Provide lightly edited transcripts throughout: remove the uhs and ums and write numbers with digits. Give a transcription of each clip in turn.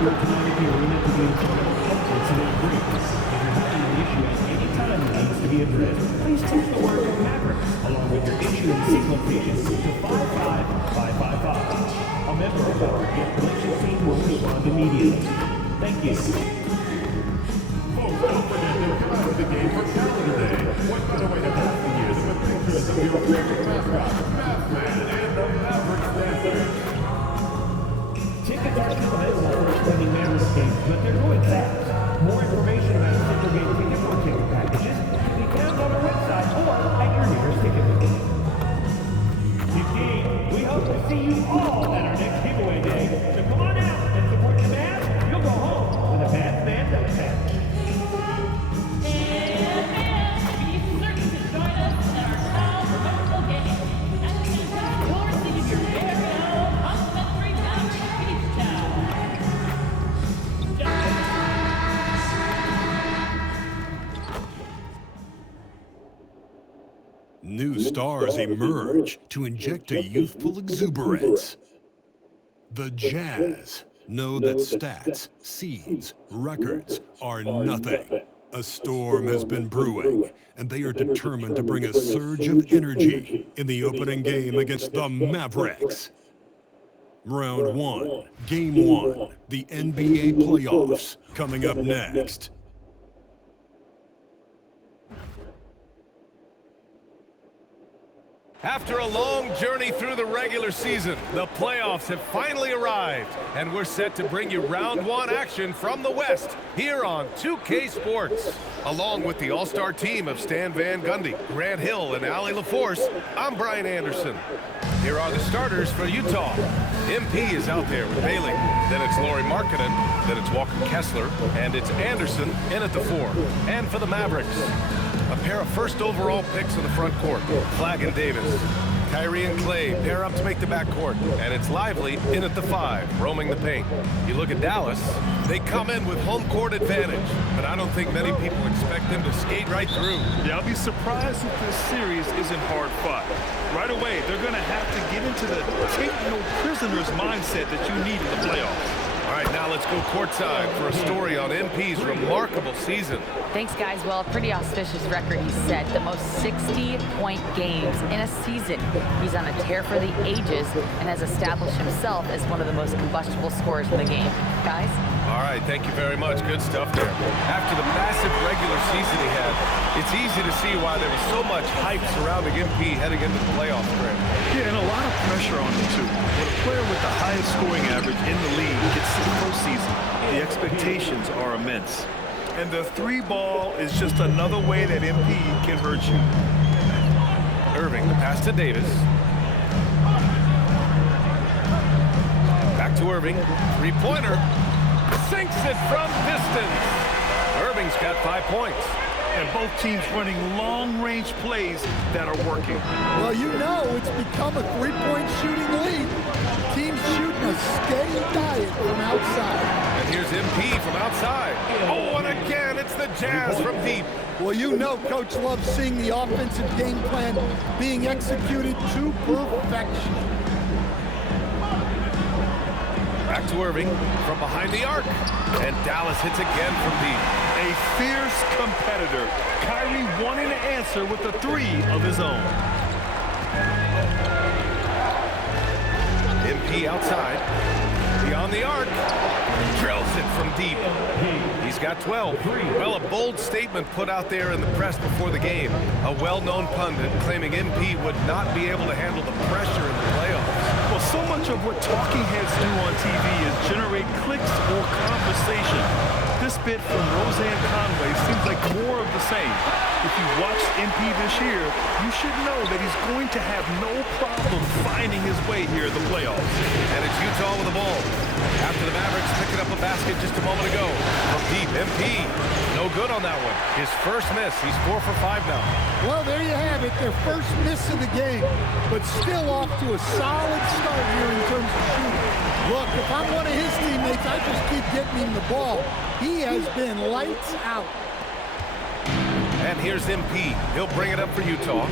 Remember to monitor the arena to be informed of incident briefs. If you're having an issue at any time that needs to be addressed, please text the word Mavericks along with your issue and seat location to 55555. A member of our gift collection team will respond immediately. Thank you. Folks, don't forget to come out to the game for Calendar Day. What better way to pass the year than with pictures of your favorite mascot, Batman, and the Mavericks dancers? Tickets are still available for attending Mavericks games, but they're going fast. More information about Central Game ticket or ticket packages can be found on our website or at your nearest ticket booth. Indeed, we hope to see you all at our next giveaway day. So come on out and support the Mavs. You'll go home with a Mavs fan backpack. New stars emerge to inject a youthful exuberance. The Jazz know that stats, seeds, records are nothing. A storm has been brewing, and they are determined to bring a surge of energy in the opening game against the Mavericks. Round 1, Game 1, the NBA playoffs, coming up next. After a long journey through the regular season, the playoffs have finally arrived, and we're set to bring you round 1 action from the West here on 2K Sports. Along with the all-star team of Stan Van Gundy, Grant Hill, and Allie LaForce, I'm Bryant Anderson. Here are the starters for Utah. MP is out there with Bailey. Then it's Lauri Markkanen. Then it's Walker Kessler. And it's Anderson in at the 4. And for the Mavericks, a pair of first overall picks in the front court, Flagg and Davis. Kyrie and Clay pair up to make the backcourt, and it's Lively in at the 5, roaming the paint. You look at Dallas, they come in with home court advantage, but I don't think many people expect them to skate right through. Yeah, I'll be surprised if this series isn't hard fought. Right away, they're going to have to get into the take no prisoners mindset that you need in the playoffs. All right, now let's go courtside for a story on MP's remarkable season. Thanks, guys. Well, a pretty auspicious record he set. The most 60-point games in a season. He's on a tear for the ages and has established himself as one of the most combustible scorers in the game. Guys? All right, thank you very much. Good stuff there. After the massive regular season he had, it's easy to see why there was so much hype surrounding MP heading into the playoffs, Grant. Yeah, and a lot of pressure on him, too. When a player with the highest scoring average in the league gets to the postseason, the expectations are immense. And the 3-ball is just another way that MP can hurt you. Irving, the pass to Davis. Back to Irving. 3-pointer. Sinks it from distance. Irving's got 5 points. And both teams running long-range plays that are working. Well, you know it's become a three-point shooting league. Teams shooting a steady diet from outside. And here's MP from outside. Oh, and again, it's the Jazz from deep. Well, you know Coach loves seeing the offensive game plan being executed to perfection. Back to Irving from behind the arc. And Dallas hits again from deep. A fierce competitor. Kyrie wanting to answer with a 3 of his own. MP outside. Beyond the arc. Drills it from deep. He's got 12. Well, a bold statement put out there in the press before the game. A well-known pundit claiming MP would not be able to handle the pressure in the playoffs. Well, so much of what talking heads do on TV is generate clicks or conversation. This bit from Roseanne Conway seems like more of the same. If you watched MP this year, you should know that he's going to have no problem finding his way here in the playoffs. And it's Utah with the ball. After the Mavericks picking up a basket just a moment ago. From deep, MP. No good on that one. His first miss. He's 4 for 5 now. Well, there you have it. Their first miss of the game, but still off to a solid start here in terms of shooting. Look, if I'm one of his teammates, I just keep getting him the ball. He has been lights out. And here's MP. He'll bring it up for Utah.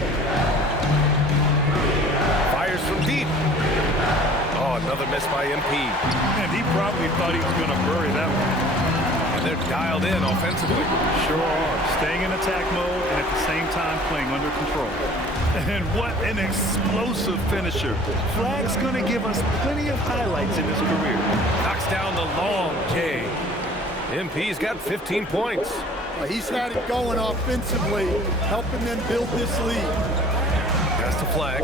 Fires from deep. Oh, another miss by MP. And he probably thought he was going to bury that one. And they're dialed in offensively. Sure are. Staying in attack mode and at the same time playing under control. And what an explosive finisher. Flag's going to give us plenty of highlights in his career. Knocks down the long J. MP's got 15 points. He's had it going offensively, helping them build this lead. Pass to Flag.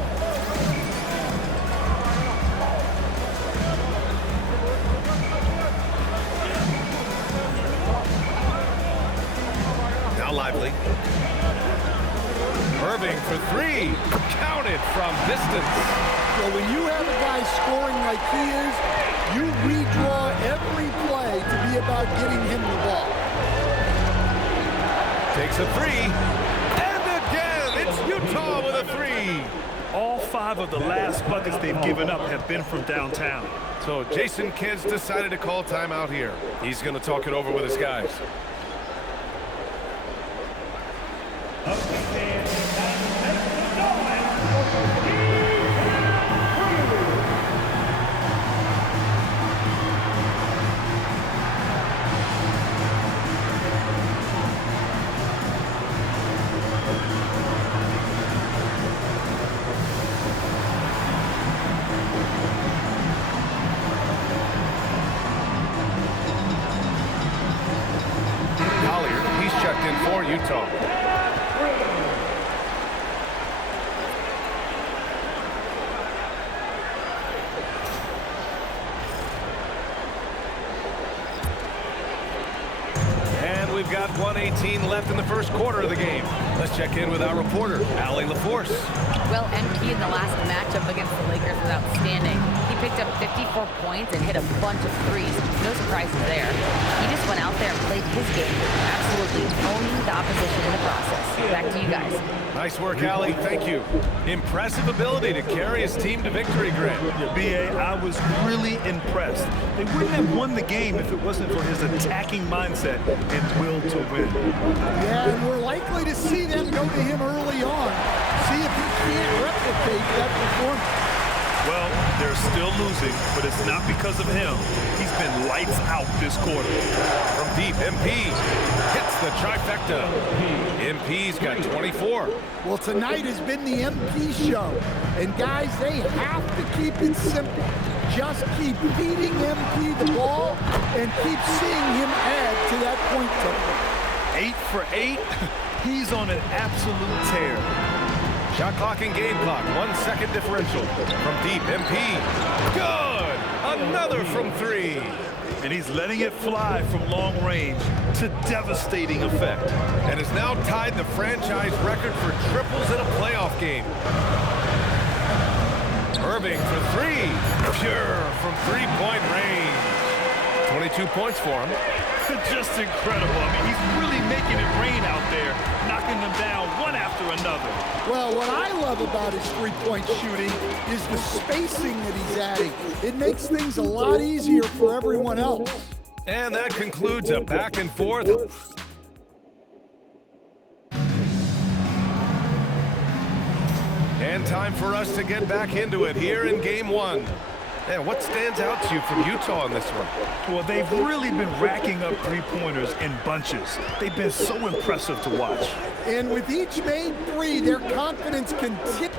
Now Lively. Irving for three. Counted from distance. So when you have a guy scoring like he is, you redraw every play to be about getting him the ball. Takes a three. And again, it's Utah with a three. All 5 of the last buckets they've given up have been from downtown. So Jason Kidd's decided to call timeout here. He's going to talk it over with his guys. He's checked in for Utah. And we've got 1:18 left in the first quarter of the game. Let's check in with our reporter, Allie LaForce. Well, MP in the last matchup against the Lakers was outstanding. He picked up 54 points and hit a bunch of threes. No surprises there. He just went out there and played his game, absolutely owning the opposition in the process. Back to you guys. Nice work, Allie. Thank you. Impressive ability to carry his team to victory, Grant. B.A., I was really impressed. They wouldn't have won the game if it wasn't for his attacking mindset and will to win. Yeah, and we're likely to see them go to him early on. See if he can't replicate that performance. Well, they're still losing, but it's not because of him. He's been lights out this quarter. From deep, MP hits the trifecta. MP's got 24. Well, tonight has been the MP show. And guys, they have to keep it simple. Just keep feeding MP the ball and keep seeing him add to that point total. 8 for 8. He's on an absolute tear. Shot clock and game clock, 1 second differential. From deep, MP. Good! Another from three. And he's letting it fly from long range to devastating effect. And has now tied the franchise record for triples in a playoff game. Irving for three. Pure from three-point range. 22 points for him. Just incredible. I mean, he's really making it rain out there, knocking them down one after another. Well, what I love about his three-point shooting is the spacing that he's adding. It makes things a lot easier for everyone else. And that concludes a back and forth. And time for us to get back into it here in game one. And what stands out to you from Utah in this one? Well, they've really been racking up three-pointers in bunches. They've been so impressive to watch. And with each made three, their confidence continues.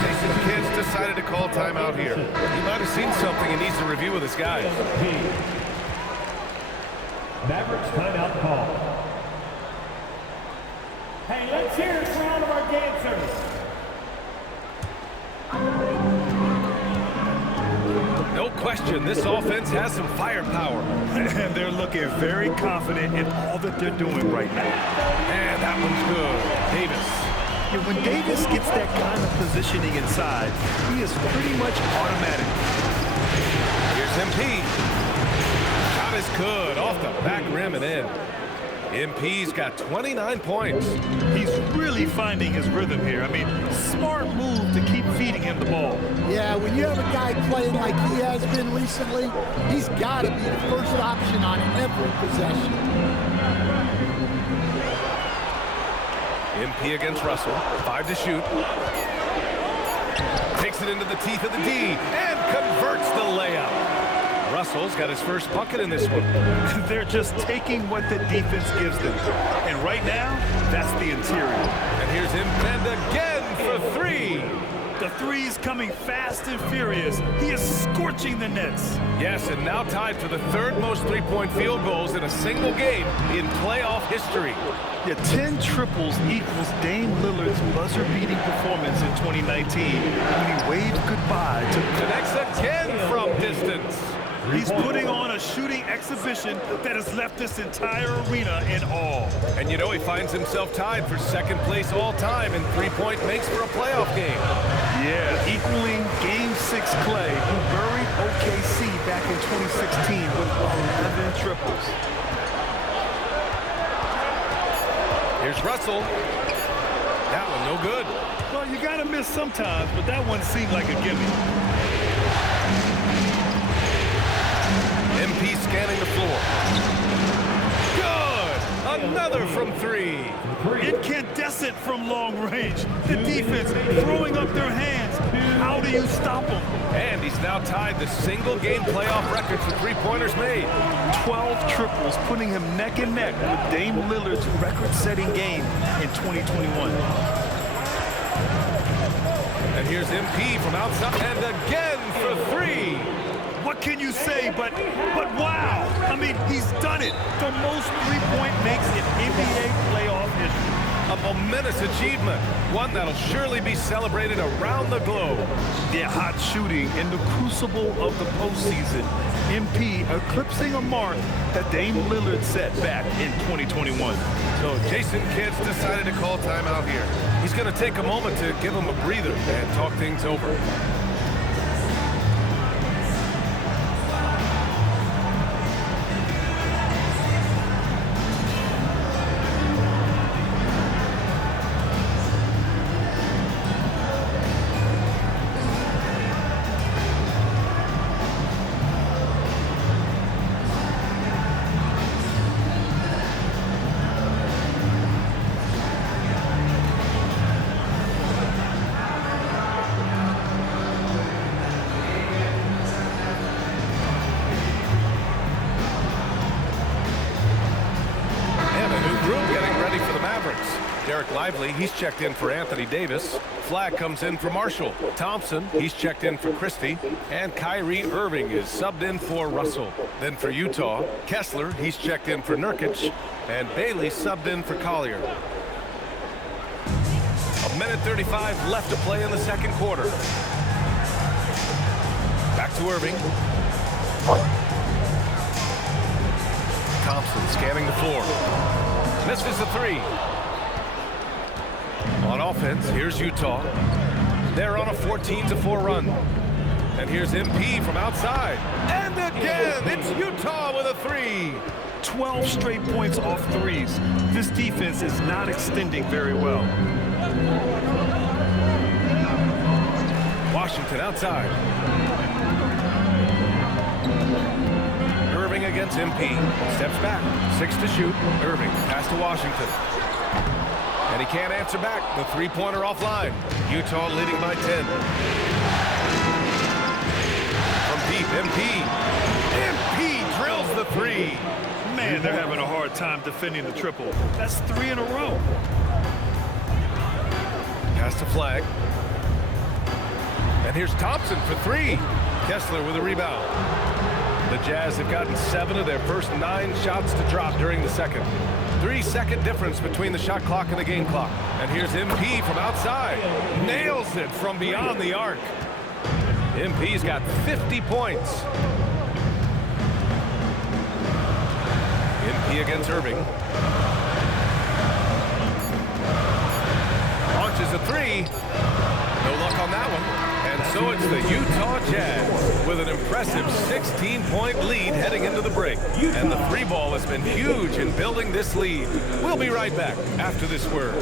Jason Kidd decided to call timeout here. He might have seen something and needs to review with his guys. Mavericks timeout call. Hey, let's hear this round of our dancers. No question, this offense has some firepower. And they're looking very confident in all that they're doing right now. And that one's good. Davis. Yeah, when Davis gets that kind of positioning inside, he is pretty much automatic. Here's MP. Shot is good, off the back rim and in. MP's got 29 points. He's really finding his rhythm here. I mean, smart move to keep feeding him the ball. Yeah, when you have a guy playing like he has been recently, he's got to be the first option on every possession. MP against Russell. 5 to shoot. Takes it into the teeth of the D and converts the layup. Russell's got his first bucket in this one. They're just taking what the defense gives them. And right now, that's the interior. And here's Impend again for 3. The three's coming fast and furious. He is scorching the nets. Yes, and now tied for the 3rd most three-point field goals in a single game in playoff history. Yeah, 10 triples equals Dame Lillard's buzzer-beating performance in 2019 when he waved goodbye to... Connects again from distance. He's putting on a shooting exhibition that has left this entire arena in awe. And you know he finds himself tied for 2nd place all-time in three-point makes for a playoff game. Yeah, equaling Game 6 Clay, who buried OKC back in 2016 with 11 triples. Here's Russell. That one no good. Well, you gotta miss sometimes, but that one seemed like a gimme. MP scanning the floor. Good! Another from 3. Incandescent from long range. The defense throwing up their hands. How do you stop them? And he's now tied the single-game playoff record for three-pointers made. 12 triples, putting him neck and neck with Dame Lillard's record-setting game in 2021. And here's MP from outside, and again for 3. What can you say but wow? I mean, he's done it. The most three-point makes in NBA playoff history. A momentous achievement, one that'll surely be celebrated around the globe. Yeah, hot shooting in the crucible of the postseason. MP eclipsing a mark that Dame Lillard set back in 2021. So Jason Kidd's decided to call timeout here. He's going to take a moment to give him a breather and talk things over. Lively, he's checked in for Anthony Davis. Flag comes in for Marshall. Thompson, he's checked in for Christie. And Kyrie Irving is subbed in for Russell. Then for Utah, Kessler, he's checked in for Nurkic. And Bailey subbed in for Collier. 1:35 left to play in the 2nd quarter. Back to Irving. Thompson scanning the floor. Misses the 3. On offense, here's Utah. They're on a 14-4 run. And here's MP from outside. And again, it's Utah with a 3. 12 straight points off threes. This defense is not extending very well. Washington outside. Irving against MP. Steps back. 6 to shoot. Irving, pass to Washington. And he can't answer back. The three-pointer offline. Utah leading by 10. From deep, MP. MP drills the 3. Man, they're having a hard time defending the triple. That's 3 in a row. Pass to Flag. And here's Thompson for 3. Kessler with a rebound. The Jazz have gotten 7 of their first 9 shots to drop during the 2nd. 3-second difference between the shot clock and the game clock. And here's MP from outside. Nails it from beyond the arc. MP's got 50 points. MP against Irving. Launches a 3. No luck on that one. And so it's the Utah Jazz with an impressive 16-point lead heading into the break. And the 3 ball has been huge in building this lead. We'll be right back after this word.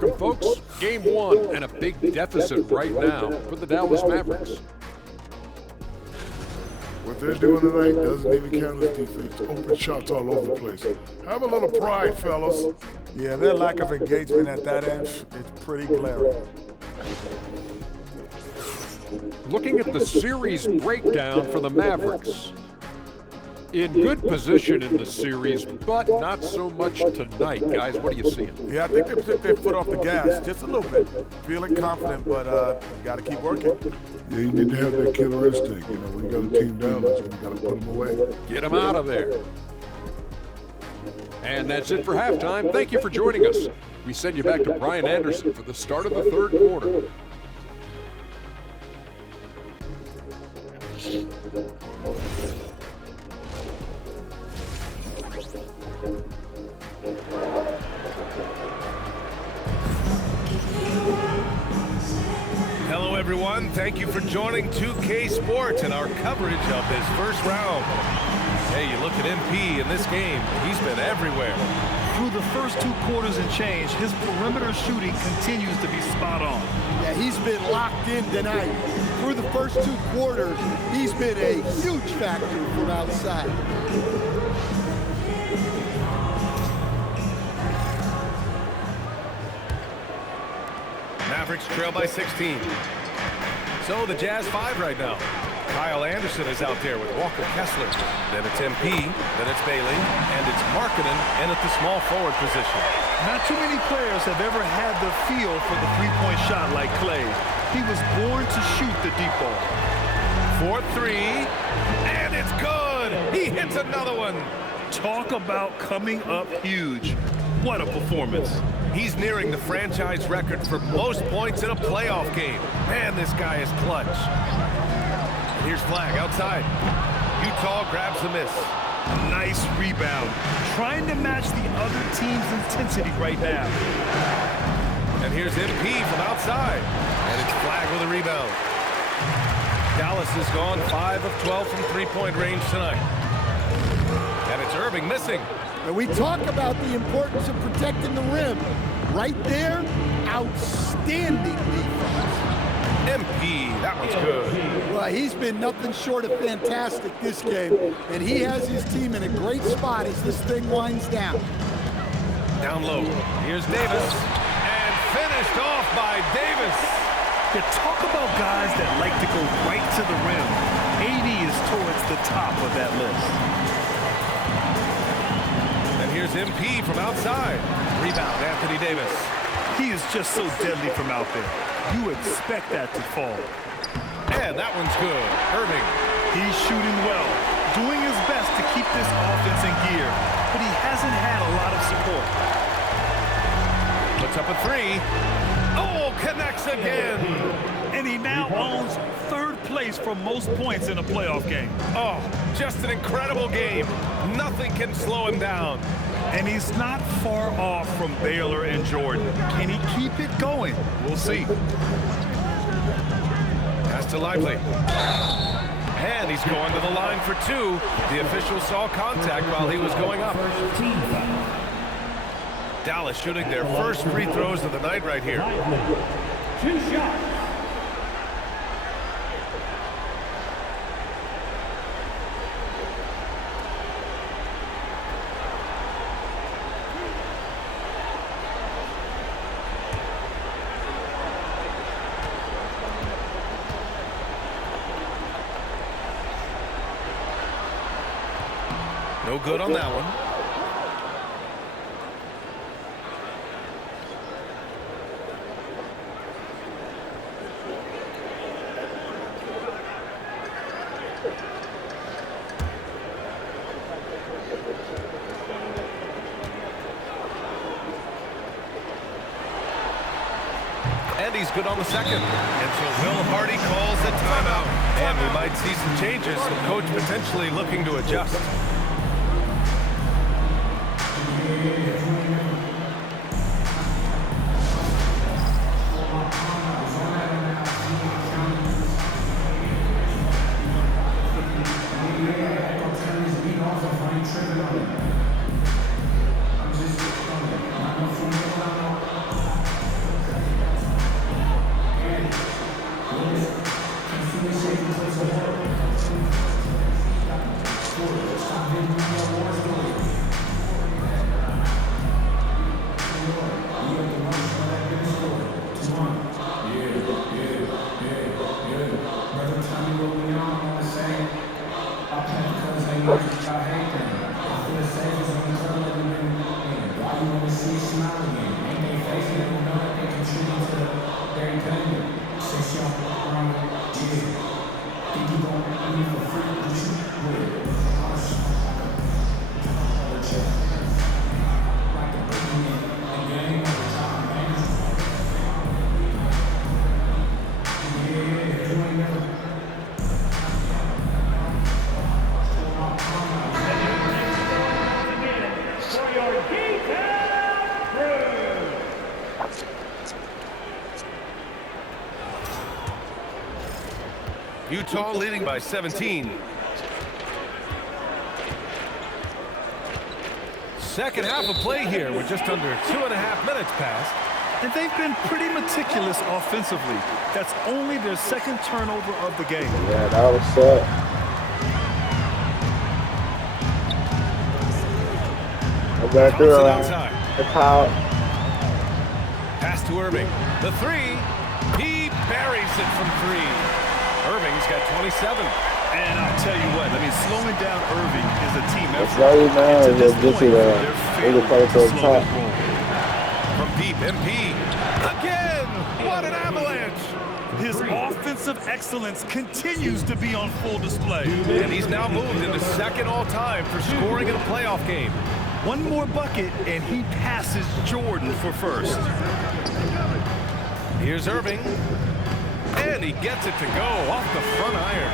welcome, folks. Game 1 and a big deficit right now for the Dallas Mavericks. What they're doing tonight doesn't even count as defense. Open shots all over the place. Have a little pride, fellas. Yeah, their lack of engagement at that end is pretty glaring. Looking at the series breakdown for the Mavericks. In good position in the series, but not so much tonight. Guys, what are you seeing? Yeah, I think they took their foot off the gas just a little bit. Feeling confident, but you got to keep working. Yeah, you need to have that killer instinct. You know, when you got a team down, that's when you got to put them away. Get them out of there. And that's it for halftime. Thank you for joining us. We send you back to Brian Anderson for the start of the third quarter. Hello, everyone. Thank you for joining 2K Sports and our coverage of this first round. Hey, you look at MP in this game, he's been everywhere. Through the first 2 quarters and change, his perimeter shooting continues to be spot on. Yeah, he's been locked in tonight. Through the first 2 quarters, he's been a huge factor from outside. Mavericks trail by 16. So the Jazz 5 right now. Kyle Anderson is out there with Walker Kessler. Then it's MP, then it's Bailey, and it's Markkanen, and at the small forward position. Not too many players have ever had the feel for the three-point shot like Clay. He was born to shoot the deep ball. 4-3, and it's good! He hits another one! Talk about coming up huge. What a performance. He's nearing the franchise record for most points in a playoff game. Man, this guy is clutch. And here's Flag outside. Utah grabs the miss. Nice rebound. Trying to match the other team's intensity right now. And here's MP from outside. And it's Flag with a rebound. Dallas has gone 5 of 12 from three-point range tonight. And it's Irving missing. And we talk about the importance of protecting the rim. Right there, outstanding defense. MP, that one's good. Well, he's been nothing short of fantastic this game, and he has his team in a great spot as this thing winds down. Down low, here's Davis, and finished off by Davis. You talk about guys that like to go right to the rim. AD is towards the top of that list. Here's MP from outside. Rebound, Anthony Davis. He is just so deadly from out there. You expect that to fall. And that one's good. Irving. He's shooting well, doing his best to keep this offense in gear, but he hasn't had a lot of support. Puts up a 3. Oh, connects again. And he now owns 3rd place for most points in a playoff game. Oh, just an incredible game. Nothing can slow him down. And he's not far off from Baylor and Jordan. Can he keep it going? We'll see. Pass to Lively. And he's going to the line for 2. The official saw contact while he was going up. Dallas shooting their first free throws of the night right here. 2 shots. No good on that one. And he's good on the second. And so Will Hardy calls a timeout. And we might see some changes. The coach potentially looking to adjust. Utah leading by 17. Second half of play here with just under 2.5 minutes passed. And they've been pretty meticulous offensively. That's only their second turnover of the game. Yeah, that was set. Thompson outside. It's out. Pass to Irving. The three. He buries it from three. Irving's got 27. And I'll tell you what, I mean, slowing down Irving is a team effort. It's very nice. To this Just point, really they're failing play to to the slow top. his roll. From deep, MP. Again! What an avalanche! His offensive excellence continues to be on full display. And he's now moved into second all-time for scoring in a playoff game. One more bucket, and he passes Jordan for first. Here's Irving. And he gets it to go off the front iron.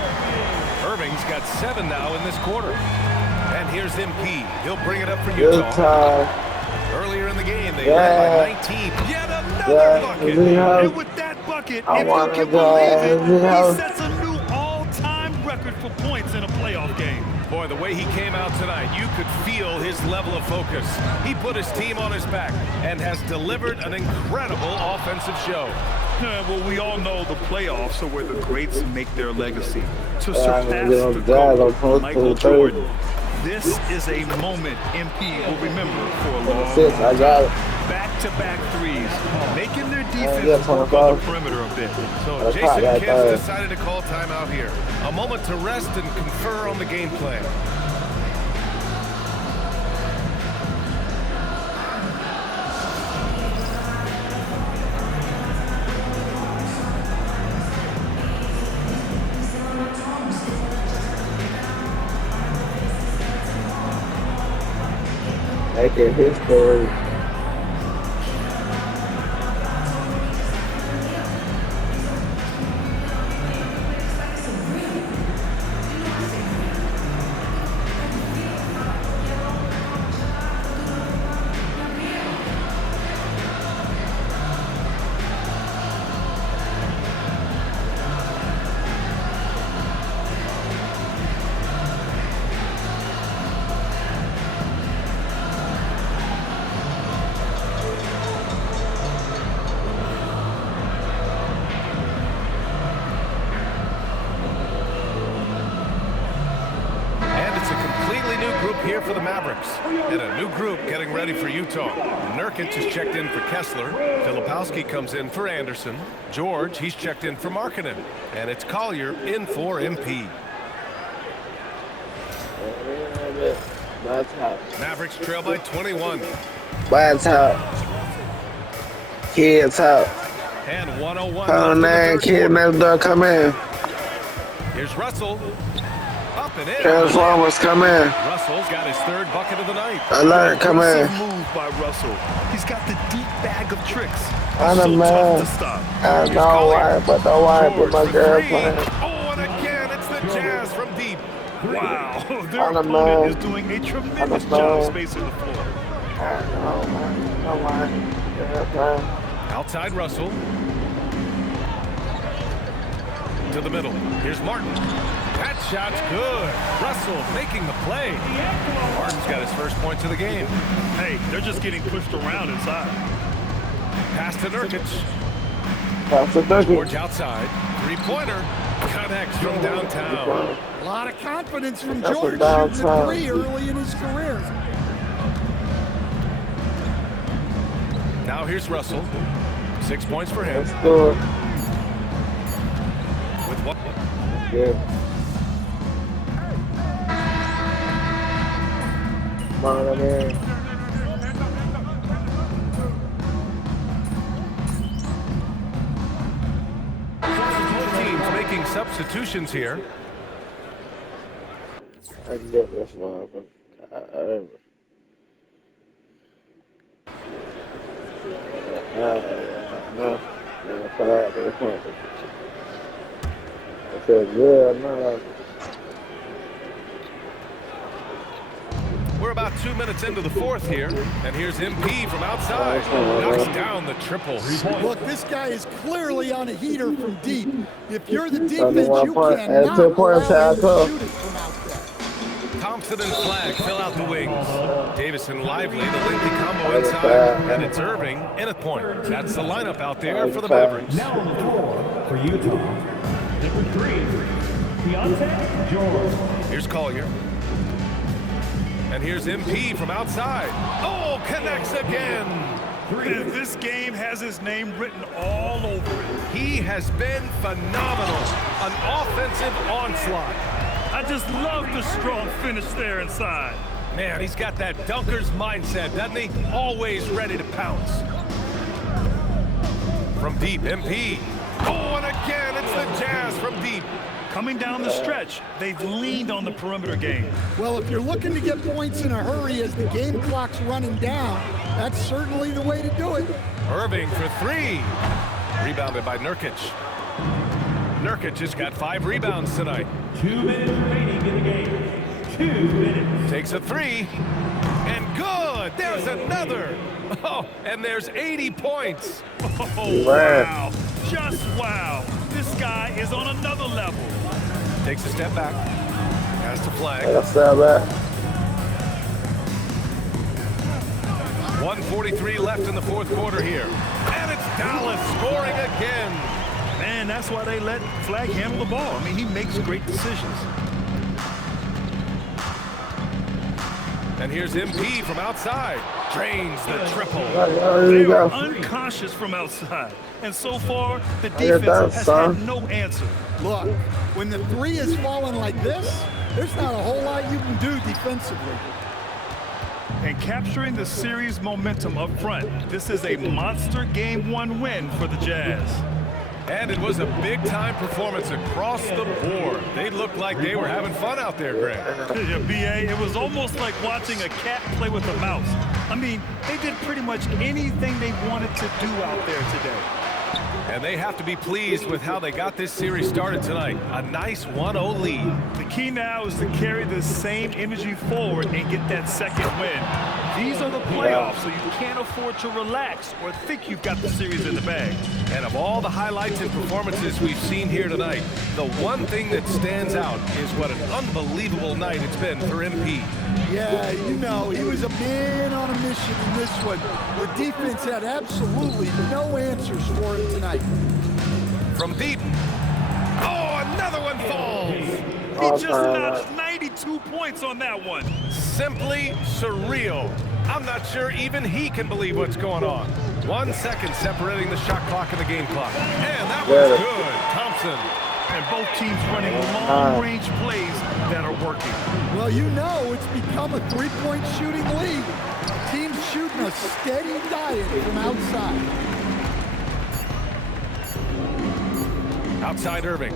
Irving's got 7 now in this quarter. And here's MP. He'll bring it up for Utah. Earlier in the game, they led by 19. Yet another bucket. And with that bucket, if you can believe it, he sets a new all-time record for points in a playoff game. Boy, the way he came out tonight, you could feel his level of focus. He put his team on his back and has delivered an incredible offensive show. Well, we all know the playoffs are where the greats make their legacy. To surpass the GOAT, Michael Jordan, this is a moment MP will remember for a long time. Back-to-back threes, making their defense work on the perimeter a bit. So Jason Kidd decided to call timeout here. A moment to rest and confer on the game plan. Making history. Here for the Mavericks, and a new group getting ready for Utah. Nurkic is checked in for Kessler. Filipowski comes in for Anderson. George, he's checked in for Markkanen. And it's Collier in for MP. Mavericks trail by 21. Wild's out. Kids out. And 101. Oh, man, kid next door, come in. Here's Russell. Up and in. Transformers, come in. Russell's got his third bucket of the night. Alert, come in. Move by Russell. He's got the deep bag of tricks. I know, man. I know why, but the why, but my girl playing. Oh, and again, it's the Jazz from deep. Wow, their opponent is doing a tremendous job spacing the floor. I know, man. I know why. Outside Russell. To the middle. Here's Martin. That shot's good. Russell making the play. Martin's got his first points of the game. Hey, they're just getting pushed around inside. Pass to Nurkic. George outside. Three-pointer. Connects from downtown. A lot of confidence from George shooting a three early in his career. Now here's Russell. 6 points for him. Let's do it. With what? Yeah. Come on, man. Both teams making substitutions here. I can get this one, but no. I said, yeah, no. We're about 2 minutes into the fourth here, and here's MP from outside. Knocks down the triple. Look, this guy is clearly on a heater from deep. If you're the defense, you cannot 2 points, allow him to tackle. shoot it from out there. Thompson and Flagg fill out the wings. Davis and Lively, the lengthy combo inside, and it's Irving in at point. That's the lineup out there for the Mavericks. Now on the floor for Utah, number 3, Deontay George. Here's Collier. And here's MP from outside. Oh, connects again. This game has his name written all over it. He has been phenomenal. An offensive onslaught. I just love the strong finish there inside. Man, he's got that dunker's mindset, doesn't he? Always ready to pounce. From deep, MP. Oh, and again, it's the Jazz from deep. Coming down the stretch, they've leaned on the perimeter game. Well, if you're looking to get points in a hurry as the game clock's running down, that's certainly the way to do it. Irving for 3. Rebounded by Nurkic. Nurkic has got 5 rebounds tonight. 2 minutes remaining in the game. 2 minutes. Takes a 3. And good. There's another. Oh, and there's 80 points. Oh, wow. Just wow. This guy is on another level. Takes a step back. Pass to Flagg. 1:43 left in the fourth quarter here. And it's Dallas scoring again. Man, that's why they let Flagg handle the ball. I mean, he makes great decisions. And here's MP from outside. Drains the triple. They are unconscious from outside. And so far, the defense has had no answer. Look, when the 3 is falling like this, there's not a whole lot you can do defensively. And capturing the series momentum up front, this is a monster Game 1 win for the Jazz. And it was a big-time performance across the board. They looked like they were having fun out there, Greg. Yeah, B.A., it was almost like watching a cat play with a mouse. I mean, they did pretty much anything they wanted to do out there today. And they have to be pleased with how they got this series started tonight. A nice 1-0 lead. The key now is to carry this same energy forward and get that second win. These are the playoffs, so you can't afford to relax or think you've got the series in the bag. And of all the highlights and performances we've seen here tonight, the one thing that stands out is what an unbelievable night it's been for MP. Yeah, you know, he was a man on a mission in this one. The defense had absolutely no answers for him tonight. From deep. Oh, another one falls. He just notched 92 points on that one. Simply surreal. I'm not sure even he can believe what's going on. 1 second separating the shot clock and the game clock. And that was good. Thompson. And both teams running long-range plays that are working. Well, you know, it's become a 3-point shooting league. Teams shooting a steady diet from outside. Outside Irving.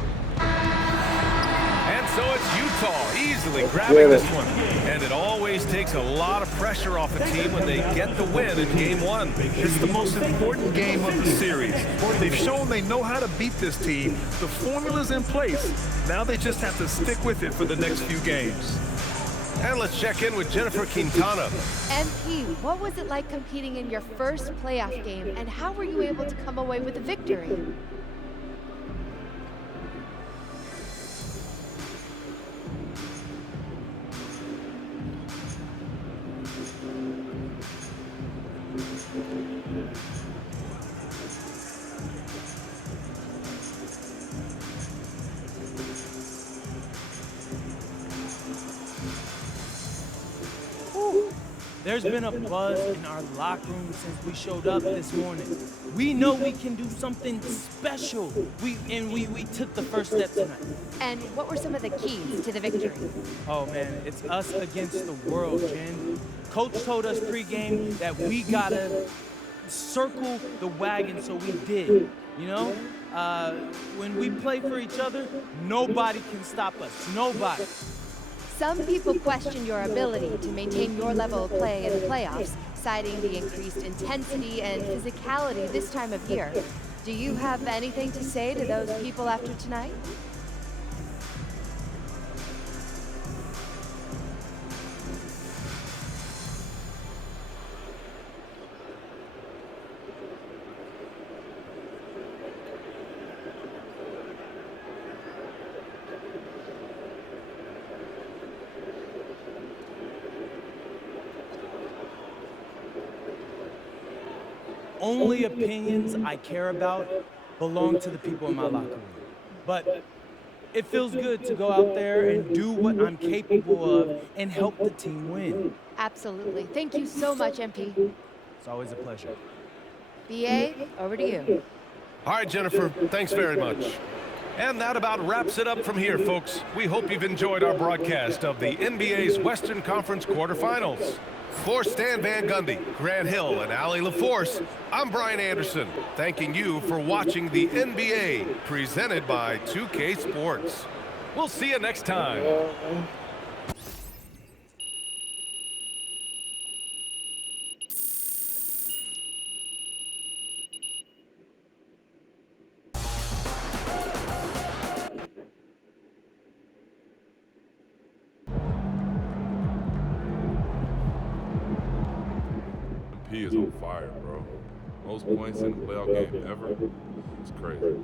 And so it's Utah easily grabbing this one. And it always takes a lot of pressure off a team when they get the win in Game 1. It's the most important game of the series. They've shown they know how to beat this team. The formula's in place. Now they just have to stick with it for the next few games. And let's check in with Jennifer Quintana. MP, what was it like competing in your first playoff game, and how were you able to come away with a victory? There's been a buzz in our locker room since we showed up this morning. We know we can do something special. We took the first step tonight. And what were some of the keys to the victory? Oh man, it's us against the world, Jen. Coach told us pregame that we gotta circle the wagon, so we did. You know, when we play for each other, nobody can stop us. Nobody. Some people question your ability to maintain your level of play in the playoffs, citing the increased intensity and physicality this time of year. Do you have anything to say to those people after tonight? only opinions I care about belong to the people in my locker room. But it feels good to go out there and do what I'm capable of and help the team win. Absolutely. Thank you so much, MP. It's always a pleasure. BA, over to you. All right, Jennifer, thanks very much. And that about wraps it up from here, folks. We hope you've enjoyed our broadcast of the NBA's Western Conference quarterfinals. For Stan Van Gundy, Grant Hill, and Allie LaForce, I'm Brian Anderson, thanking you for watching the NBA, presented by 2K Sports. We'll see you next time. He is on fire, bro. Most points in a playoff game ever. It's crazy.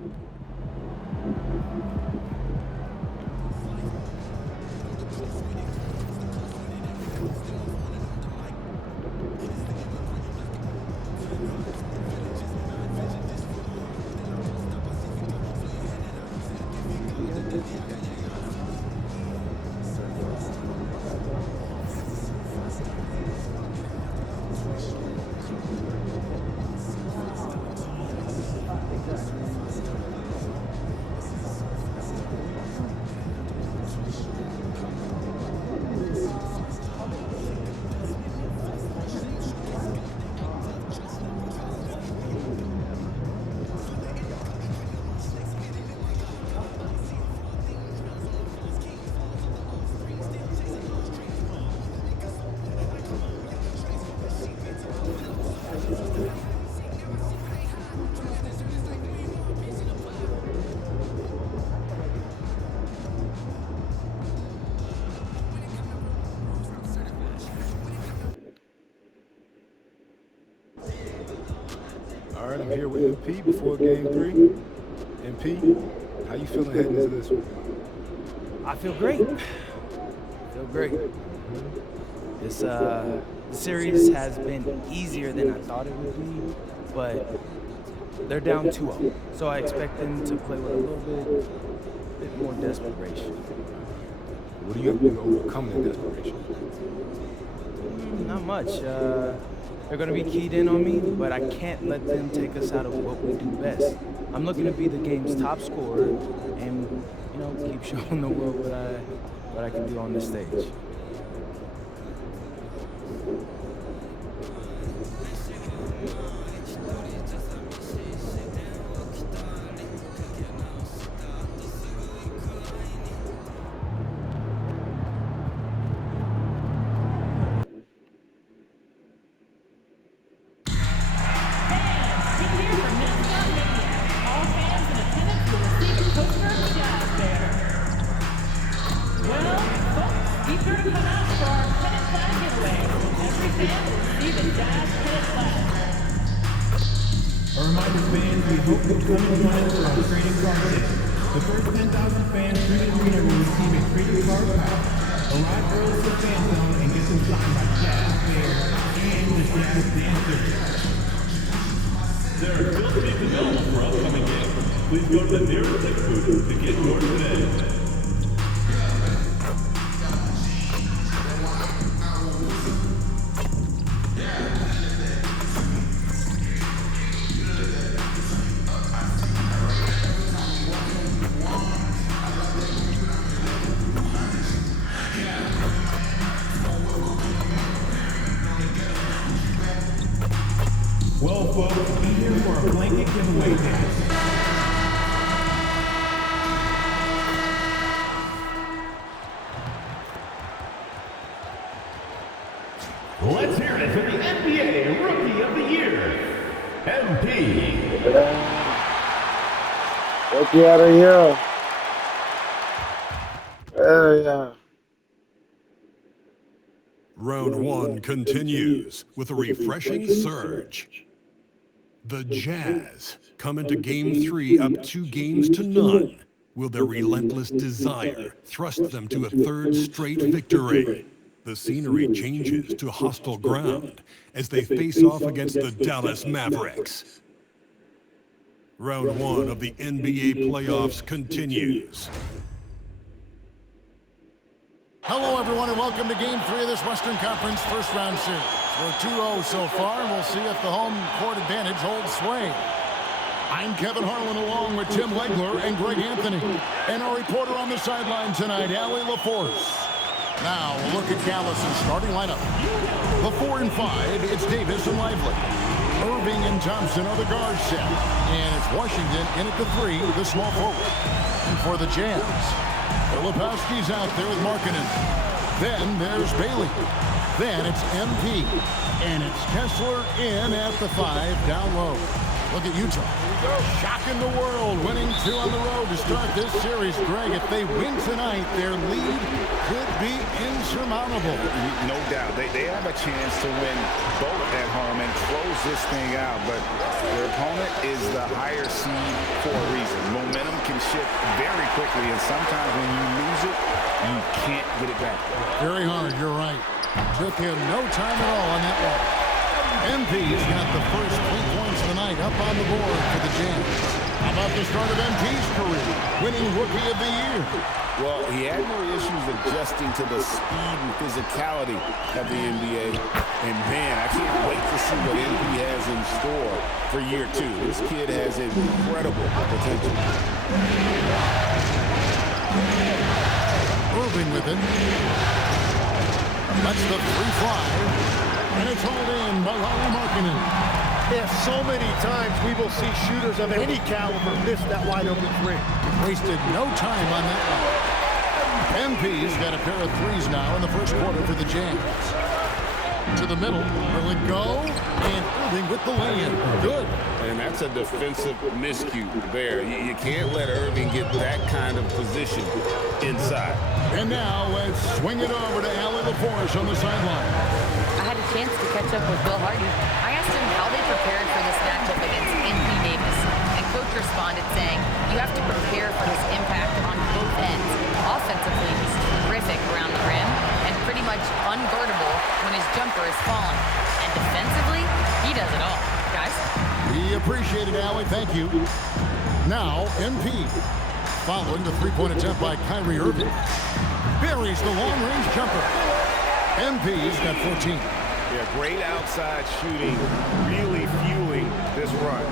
All right, I'm here with MP before Game 3. MP, how you feeling heading into this one? I feel great. This series has been easier than I thought it would be, but they're down 2-0. So I expect them to play with a little bit more desperation. What do you have to do to overcome that desperation? Not much. They're going to be keyed in on me, but I can't let them take us out of what we do best. I'm looking to be the game's top scorer and, keep showing the world what I can do on this stage. A reminder, fans, we hope you come and join us for our trading card sale. The first 10,000 fans through the arena will receive a trading card pack. Arrive early to the fan zone and get them signed by Jazz Bear and the Jazz Dancers. There are still seats available for upcoming games. Please go to the nearest ticket booth to get yours today. Well, folks, be here for a blanket giveaway dance. Let's hear it for the NBA Rookie of the Year, MP. Rookie out of here. Yeah. Round 1 continues with a refreshing surge. The Jazz come into Game 3 up 2-0. Will their relentless desire thrust them to a third straight victory? The scenery changes to hostile ground as they face off against the Dallas Mavericks. Round 1 of the NBA playoffs continues. Hello, everyone, and welcome to Game 3 of this Western Conference first-round series. We're 2-0 so far, and we'll see if the home court advantage holds sway. I'm Kevin Harlan along with Tim Legler and Greg Anthony. And our reporter on the sideline tonight, Allie LaForce. Now, we'll look at Dallas' starting lineup. The 4 and 5, it's Davis and Lively. Irving and Thompson are the guard set. And it's Washington in at the 3, the small forward. And for the Jazz, Filipowski's out there with Markkanen. Then there's Bailey. Then it's MP. And it's Kessler in at the 5 down low. Look at Utah. Shocking the world, winning 2 on the road to start this series. Greg, if they win tonight, their lead could be insurmountable. No doubt. They have a chance to win both at home and close this thing out. But their opponent is the higher seed for a reason. Momentum can shift very quickly, and sometimes when you lose it, you can't get it back. Very hard, you're right. Took him no time at all on that one. MP's got the first 3 points of the night up on the board for the Jazz. How about the start of MP's career, winning Rookie of the Year? Well, he had no issues adjusting to the speed and physicality of the NBA. And, man, I can't wait to see what MP has in store for year 2. This kid has incredible potential. Irving with it. That's the 3 fly. And it's hauled in by Markkanen. Yeah, so many times we will see shooters of any caliber miss that wide open 3. Wasted no time on that one. MP's got a pair of 3s now in the first quarter for the Jazz. To the middle, will it go? And Irving with the lay-in. Good. And that's a defensive miscue there. You can't let Irving get that kind of position inside. And now let's swing it over to Allie LaForce on the sideline. I had a chance to catch up with Bill Hardy. I asked him how they prepared for this matchup against Anthony Davis, and Coach responded saying, you have to prepare for his impact on both ends. Offensively, he's terrific around the rim and pretty much unguardable when his jumper is falling. And defensively, he does it all. Guys? We appreciate it, Allie. Thank you. Now, MP. Following the 3-point attempt by Kyrie Irving. Buries the long-range jumper. MP's got 14. Yeah, great outside shooting, really fueling this run.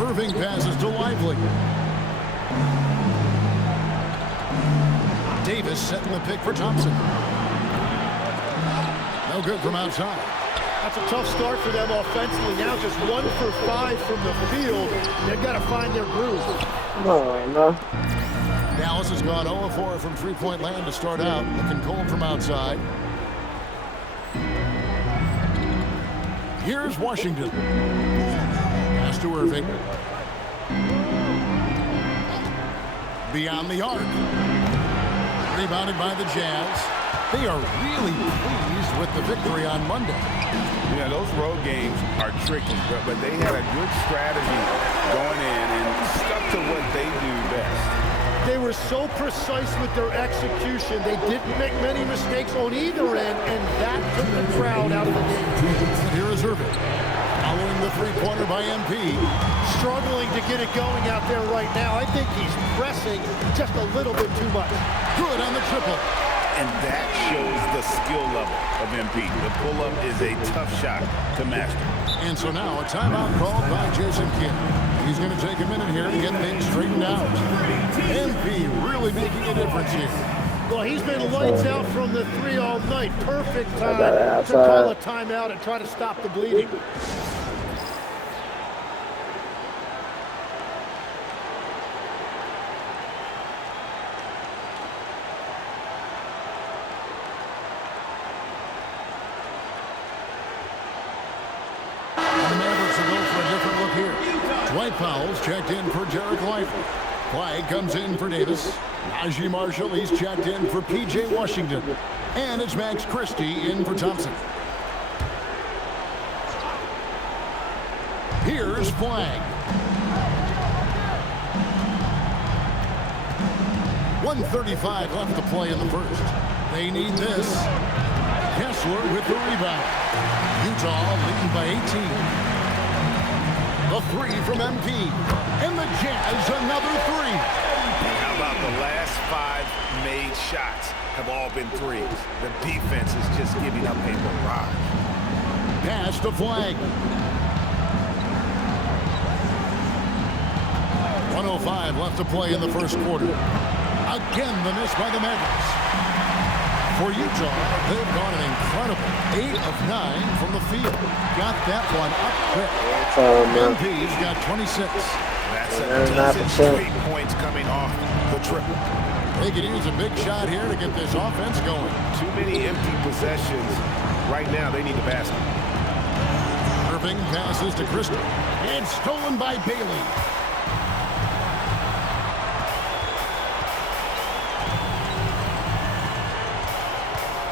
Irving passes to Lively. Davis setting the pick for Thompson. No good from outside. That's a tough start for them offensively. Now just 1 for 5 from the field. They've got to find their groove. No. Dallas has gone 0-4 from 3-point land to start out. Looking cold from outside. Here's Washington. Pass to Irving. Beyond the arc. Rebounded by the Jazz. They are really pleased with the victory on Monday. Yeah, those road games are tricky, but they had a good strategy going in and stuck to what they do best. They were so precise with their execution. They didn't make many mistakes on either end, and that took the crowd out of the game. And here is Irving. Following the 3-pointer by MP. Struggling to get it going out there right now. I think he's pressing just a little bit too much. Good on the triple. And that shows the skill level of MP. The pull-up is a tough shot to master. And so now a timeout called by Jason Kidd. He's going to take a minute here to get things straightened out. MP really making a difference here. Well, he's been lights out from the 3 all night. Perfect time to call a timeout and try to stop the bleeding. Dwight Powell's checked in for Derek Lively. Clyde comes in for Davis. Najee Marshall, he's checked in for P.J. Washington. And it's Max Christie in for Thompson. Here's Flag. 1:35 left to play in the first. They need this. Kessler with the rebound. Utah leading by 18. The three from MP. And the Jazz another three. How about the last 5 made shots have all been threes? The defense is just giving up a barrage. Pass to Flag. 1:05 left to play in the first quarter. Again, the miss by the Mavericks. For Utah, they've gone an incredible 8 of 9 from the field. Got that one up quick. MP's got 26. That's a dozen straight points coming off the triple. They could use a big shot here to get this offense going. Too many empty possessions. Right now, they need a basket. Irving passes to Christie. And stolen by Bailey.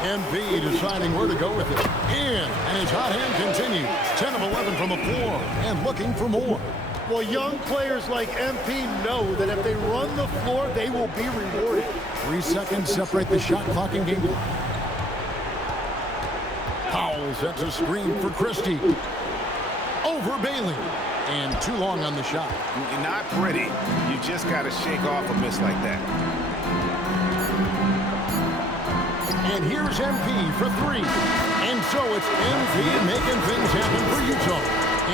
MP deciding where to go with it. And his hot hand continues. 10 of 11 from the floor and looking for more. Well, young players like MP know that if they run the floor, they will be rewarded. 3 seconds separate the shot clock and game. Powell sets a screen for Christie. Over Bailey. And too long on the shot. Not pretty. You just got to shake off a miss like that. And here's MP for 3. And so it's MP making things happen for Utah.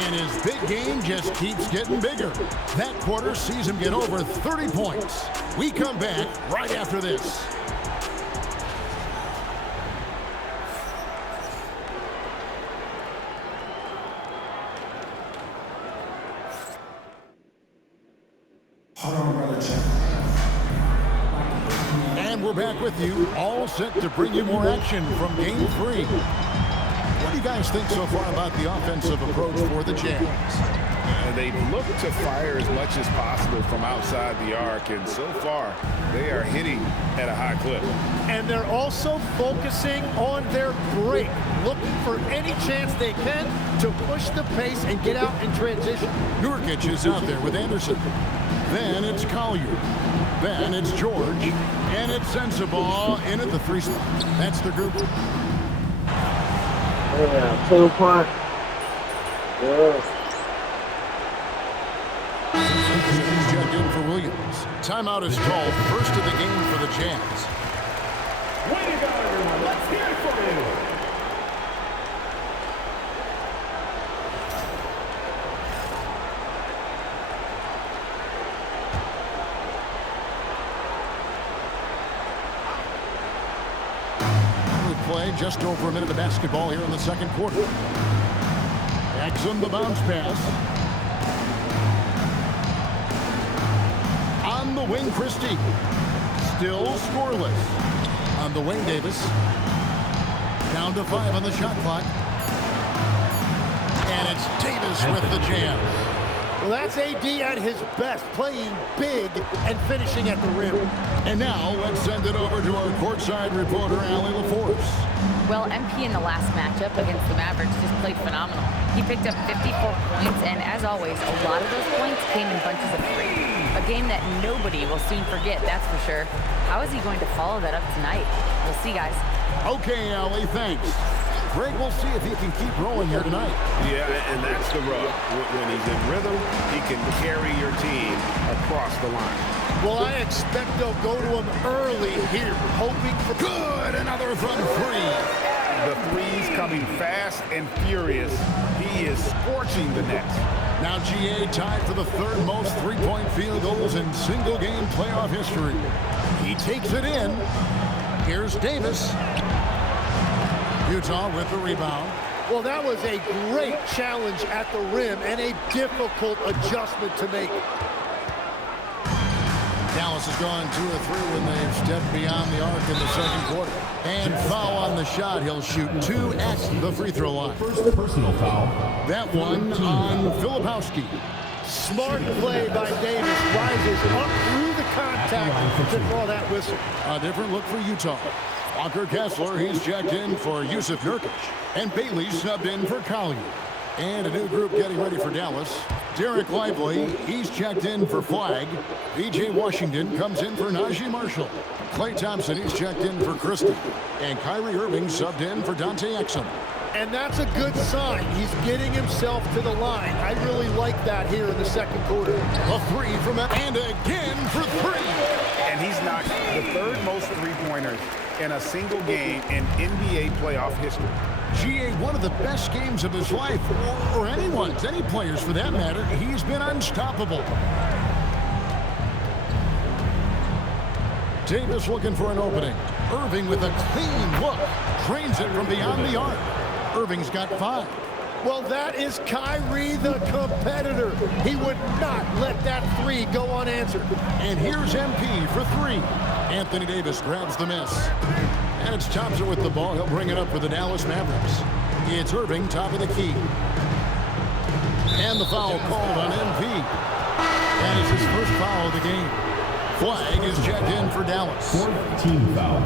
And his big game just keeps getting bigger. That quarter sees him get over 30 points. We come back right after this. And we're back with you, all set to bring you more action from Game 3. What do you guys think so far about the offensive approach for the Jazz? They've looked to fire as much as possible from outside the arc, and so far, they are hitting at a high clip. And they're also focusing on their break, looking for any chance they can to push the pace and get out in transition. Nurkic is out there with Anderson. Then it's Collier. Then it's George. And it's Sensabaugh in at the 3 spot. That's the group. Yeah, 2 point. Yeah. He's checked in for Williams. Timeout is called. First of the game for the Jazz. Way to go, everyone. Let's hear it for you. Play just over a minute of basketball here in the second quarter. Exum the bounce pass. On the wing, Christie. Still scoreless. On the wing, Davis. Down to 5 on the shot clock. And it's Davis with the jam. Well, that's AD at his best, playing big and finishing at the rim. And now let's send it over to our courtside reporter, Allie LaForce. Well, MP in the last matchup against the Mavericks just played phenomenal. He picked up 54 points, and as always, a lot of those points came in bunches of 3. A game that nobody will soon forget, that's for sure. How is he going to follow that up tonight? We'll see, guys. Okay, Allie, thanks. Greg, we'll see if he can keep rolling here tonight. Yeah, and that's the rub. When he's in rhythm, he can carry your team across the line. Well, I expect they'll go to him early here, hoping for... Good! Another from 3. The threes coming fast and furious. He is scorching the net. Now GA tied for the 3rd most 3-point field goals in single-game playoff history. He takes it in. Here's Davis. Utah with the rebound. Well, that was a great challenge at the rim and a difficult adjustment to make. Dallas has gone 2 of 3 when they've stepped beyond the arc in the second quarter. And foul on the shot. He'll shoot 2 at the free throw line. First personal foul. That one on Filipowski. Smart play by Davis. Rises up through the contact to draw that whistle. A different look for Utah. Walker Kessler, he's checked in for Yusuf Nurkic. And Bailey subbed in for Collier. And a new group getting ready for Dallas. Derek Lively, he's checked in for Flag. P.J. Washington comes in for Najee Marshall. Klay Thompson, he's checked in for Christie. And Kyrie Irving subbed in for Dante Exum. And that's a good sign. He's getting himself to the line. I really like that here in the second quarter. A three from and again for three. And he's knocked the third most three-pointers in a single game in NBA playoff history. GA, one of the best games of his life, or anyone's, any players for that matter. He's been unstoppable. Davis looking for an opening. Irving with a clean look. Drains it from beyond the arc. Irving's got 5. Well, that is Kyrie, the competitor. He would not let that 3 go unanswered. And here's MP for 3. Anthony Davis grabs the miss. And it's Thompson with the ball. He'll bring it up for the Dallas Mavericks. It's Irving, top of the key. And the foul called on MP. And it's his first foul of the game. Flag is checked in for Dallas. 4th team foul.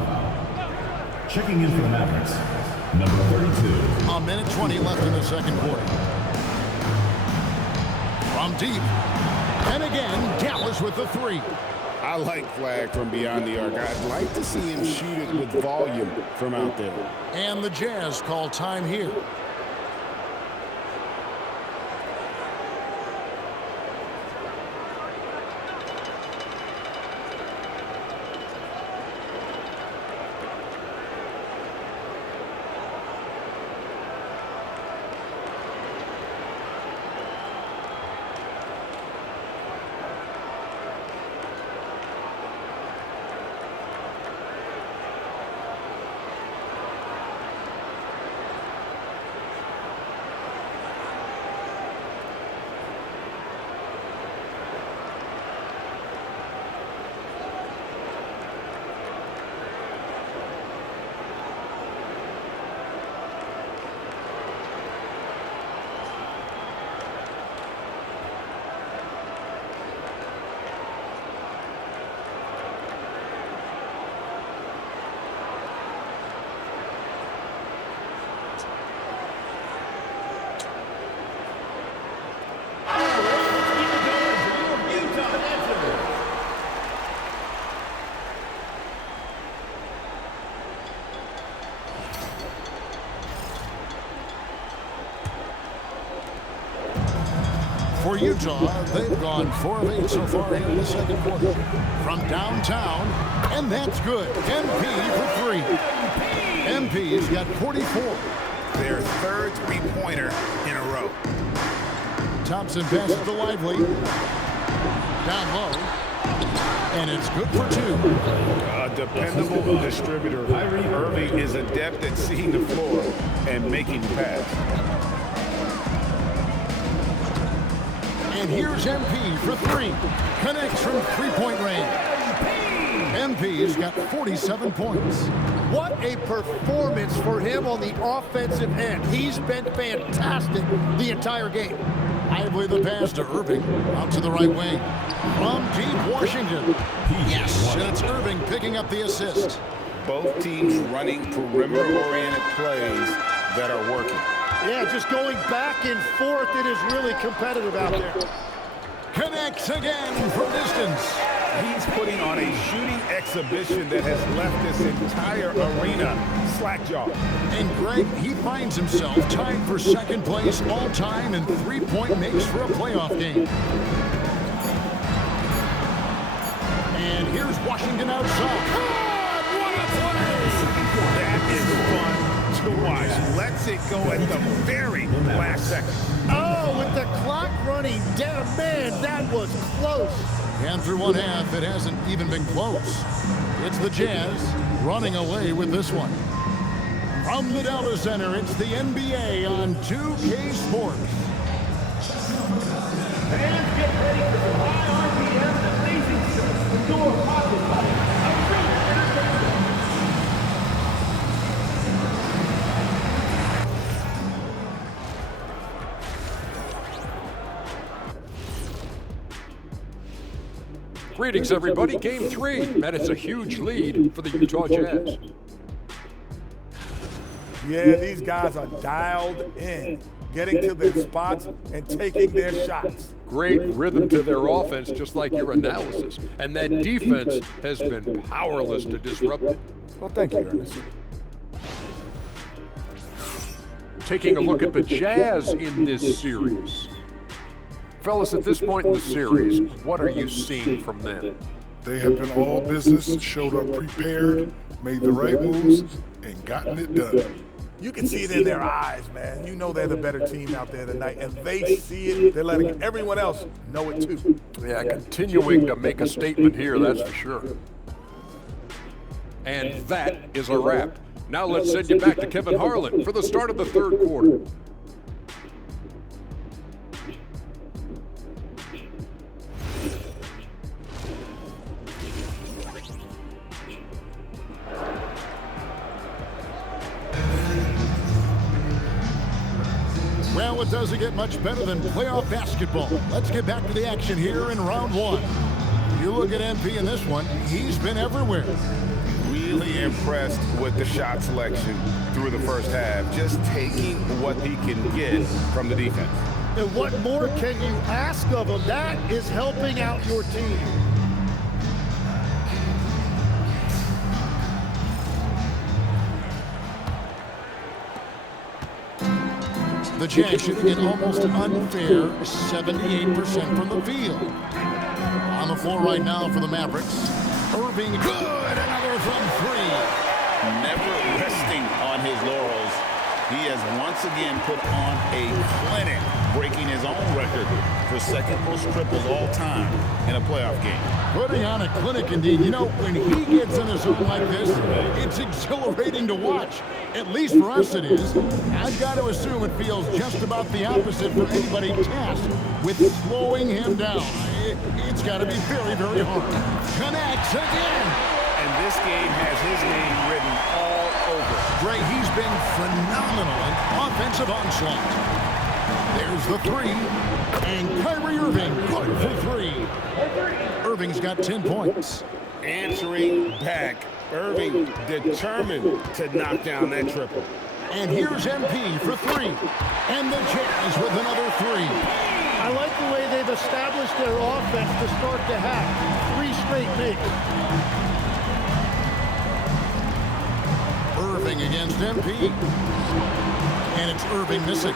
Checking in for the Mavericks, number 32. A minute 20 left in the second quarter. From deep. And again, Dallas with the 3. I like Flag from beyond the arc. I'd like to see him shoot it with volume from out there. And the Jazz call time here. For Utah, they've gone 4 of 8 so far in the second quarter. From downtown, and that's good. MP for 3. MP's got 44. Their third three-pointer in a row. Thompson passes to Lively. Down low. And it's good for 2. A dependable distributor. Irving is adept at seeing the floor and making the pass. And here's MP for 3. Connects from three-point range. MP's got 47 points. What a performance for him on the offensive end. He's been fantastic the entire game. Lively the pass to Irving. Out to the right wing. From deep Washington. Yes, and it's Irving picking up the assist. Both teams running perimeter-oriented plays that are working. Yeah, just going back and forth. It is really competitive out there. Connects again for distance. He's putting on a shooting exhibition that has left this entire arena slack-jawed. And Greg, he finds himself tied for second place all time in three-point makes for a playoff game. And here's Washington outside. What a play! That is fun to watch. Lets it go at the very last second. Oh, with the clock running down, man, that was close. And through one half, it hasn't even been close. It's the Jazz running away with this one. From the Delta Center, it's the NBA on 2K Sports. Fans, get ready for some high RPM and amazing shows. Door pocket by a great entertainment. Greetings, everybody. Game 3, and it's a huge lead for the Utah Jazz. Yeah, these guys are dialed in. getting to their spots and taking their shots. Great rhythm to their offense, just like your analysis. And that defense has been powerless to disrupt it. Well, thank you, Ernest. Taking a look at the Jazz in this series. Fellas, at this point in the series, what are you seeing from them? They have been all business, showed up prepared, made the right moves, and gotten it done. You can see it in their eyes, man. You know they're the better team out there tonight, and they see it. They're letting everyone else know it too. Yeah, continuing to make a statement here, that's for sure. And that is a wrap. Now let's send you back to Kevin Harlan for the start of the third quarter. Well, it doesn't get much better than playoff basketball. Let's get back to the action here in round one. You look at MP in this one, he's been everywhere. Really impressed with the shot selection through the first half, just taking what he can get from the defense. And what more can you ask of him? That is helping out your team. The Jazz shooting an almost unfair 78% from the field. On the floor right now for the Mavericks. Irving, good, another from three. Never resting on his laurels. He has once again put on a clinic, breaking his own record for second most triples all time in a playoff game. Putting on a clinic indeed. You know, when he gets in a zone like this, it's exhilarating to watch. At least for us it is. I've got to assume it feels just about the opposite for anybody tasked with slowing him down. It's got to be very, very hard. Connects again. And this game has his name written all over. Gray, he's been phenomenal in offensive onslaught. There's the three. And Kyrie Irving, good for three. Irving's got 10 points. Answering back. Irving determined to knock down that triple. And here's MP for three. And the Jazz with another three. I like the way they've established their offense to start the half. 3 straight makes. Irving against MP. And it's Irving missing.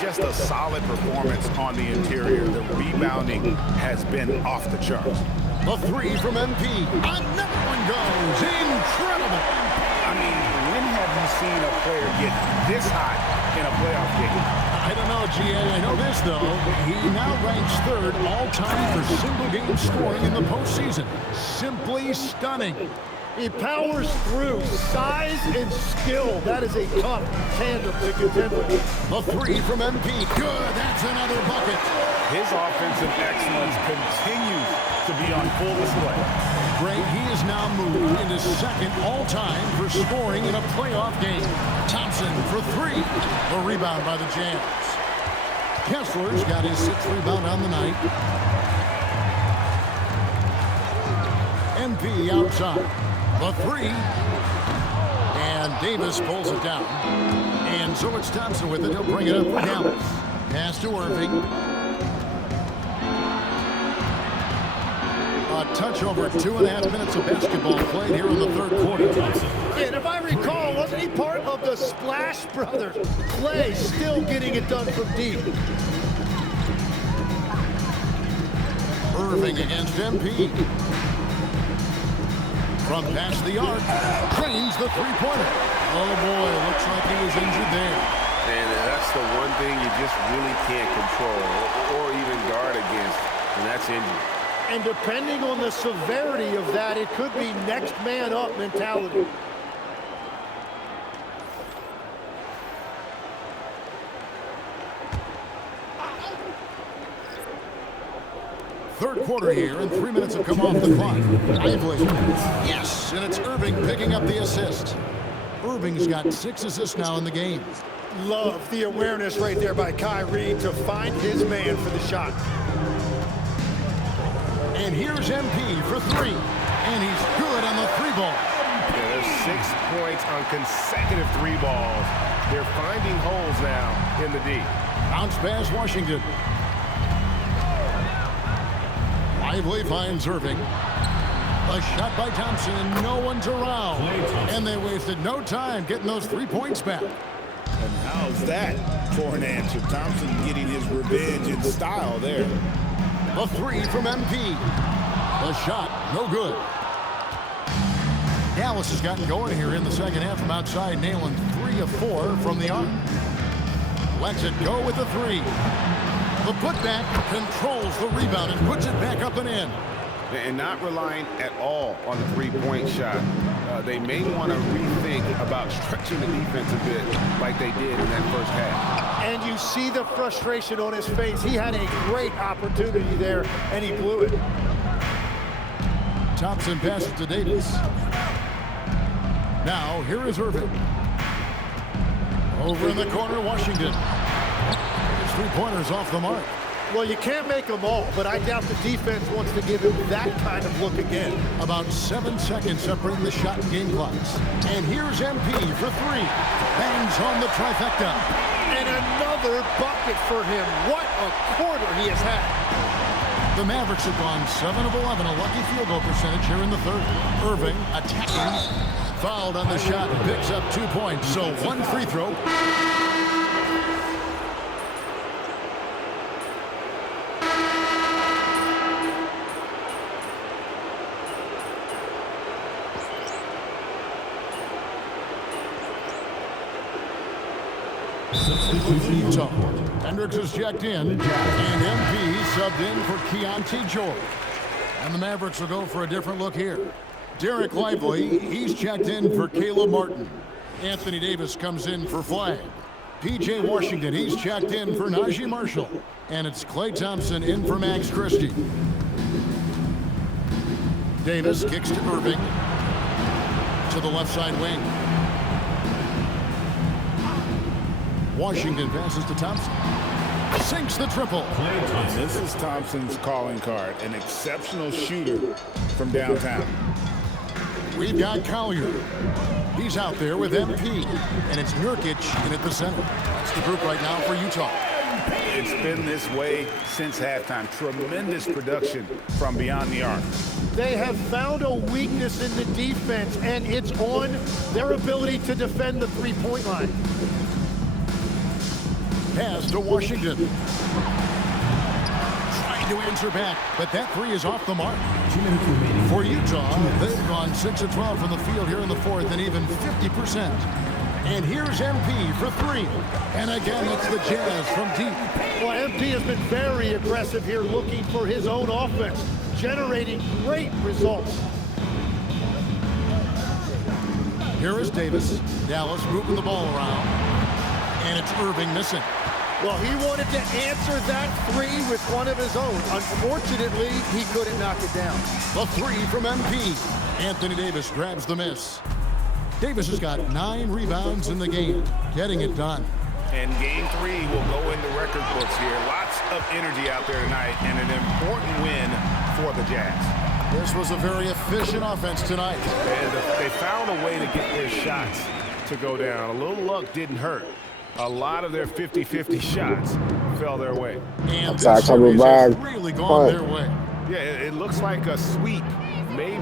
Just a solid performance on the interior. The rebounding has been off the charts. The three from MP. Another one goes. Incredible. I mean, when have you seen a player get this hot in a playoff game? I don't know, GA. I know this, though. He now ranks third all-time for single-game scoring in the postseason. Simply stunning. He powers through. Size and skill. That is a tough tandem to contend with. The three from MP. Good. That's another bucket. His offensive excellence continues to be on full display. Gray, he is now moved into second all-time for scoring in a playoff game. Thompson for three. The rebound by the Jazz. Kessler's got his 6th rebound on the night. MP outside. The three. And Davis pulls it down. And so it's Thompson with it. He'll bring it up for Dallas. Pass to Irving. A touch over 2.5 minutes of basketball played here in the third quarter. And if I recall, wasn't he part of the Splash Brothers? Clay still getting it done from deep. Irving against MP. From past the arc, drains the three-pointer. Oh boy, looks like he was injured there. And that's the one thing you just really can't control or even guard against, and that's injury. And depending on the severity of that, it could be next man up mentality. Third quarter here, and 3 minutes have come off the clock. Lively. Yes, and it's Irving picking up the assist. Irving's got 6 assists now in the game. Love the awareness right there by Kyrie to find his man for the shot. And here's MP for three. And he's good on the three ball. Yeah, there's 6 points on consecutive 3 balls. They're finding holes now in the D. Bounce pass, Washington. Lively finds Irving. A shot by Thompson, and no one's around. And they wasted no time getting those 3 points back. And how's that for an answer? Thompson getting his revenge in style there. A 3 from MP. The shot, no good. Dallas has gotten going here in the second half from outside, nailing 3 of 4 from the arc. Lets it go with the 3. The putback controls the rebound and puts it back up and in. And not relying at all on the 3-point shot. They may want to rethink about stretching the defense a bit like they did in that first half. And you see the frustration on his face. He had a great opportunity there, and he blew it. Thompson passes to Davis. Now, here is Irving. Over in the corner, Washington. His 3-pointers off the mark. Well, you can't make them all, but I doubt the defense wants to give him that kind of look again. About 7 seconds separating the shot and game clocks. And here's MP for 3. Bangs on the trifecta. And another bucket for him. What a quarter he has had. The Mavericks have gone 7 of 11, a lucky field goal percentage here in the third. Irving attacking. Fouled on the shot, picks up 2 points. So 1 free throw. Utah. Hendricks is checked in, and MP subbed in for Keontae George. And the Mavericks will go for a different look here. Derek Lively, he's checked in for Caleb Martin. Anthony Davis comes in for Flag. P.J. Washington, he's checked in for Najee Marshall. And it's Klay Thompson in for Max Christie. Davis kicks to Irving. To the left side wing. Washington passes to Thompson. Sinks the triple. And this is Thompson's calling card. An exceptional shooter from downtown. We've got Collier. He's out there with MP. And it's Nurkic in at the center. That's the group right now for Utah. It's been this way since halftime. Tremendous production from beyond the arc. They have found a weakness in the defense, and it's on their ability to defend the 3-point line. Pass to Washington. Trying to answer back, but that 3 is off the mark. 2 minutes remaining. For Utah, they've gone 6 of 12 from the field here in the fourth and even 50%. And here's MP for 3. And again, it's the Jazz from deep. Well, MP has been very aggressive here, looking for his own offense, generating great results. Here is Davis. Dallas moving the ball around. And it's Irving missing. Well, he wanted to answer that 3 with one of his own. Unfortunately, he couldn't knock it down. The 3 from MP. Anthony Davis grabs the miss. Davis has got 9 rebounds in the game, getting it done. And game 3 will go in the record books here. Lots of energy out there tonight, and an important win for the Jazz. This was a very efficient offense tonight. And they found a way to get their shots to go down. A little luck didn't hurt. A lot of their 50-50 shots fell their way. And this series has really gone their way. Yeah, it looks like a sweep. Maybe.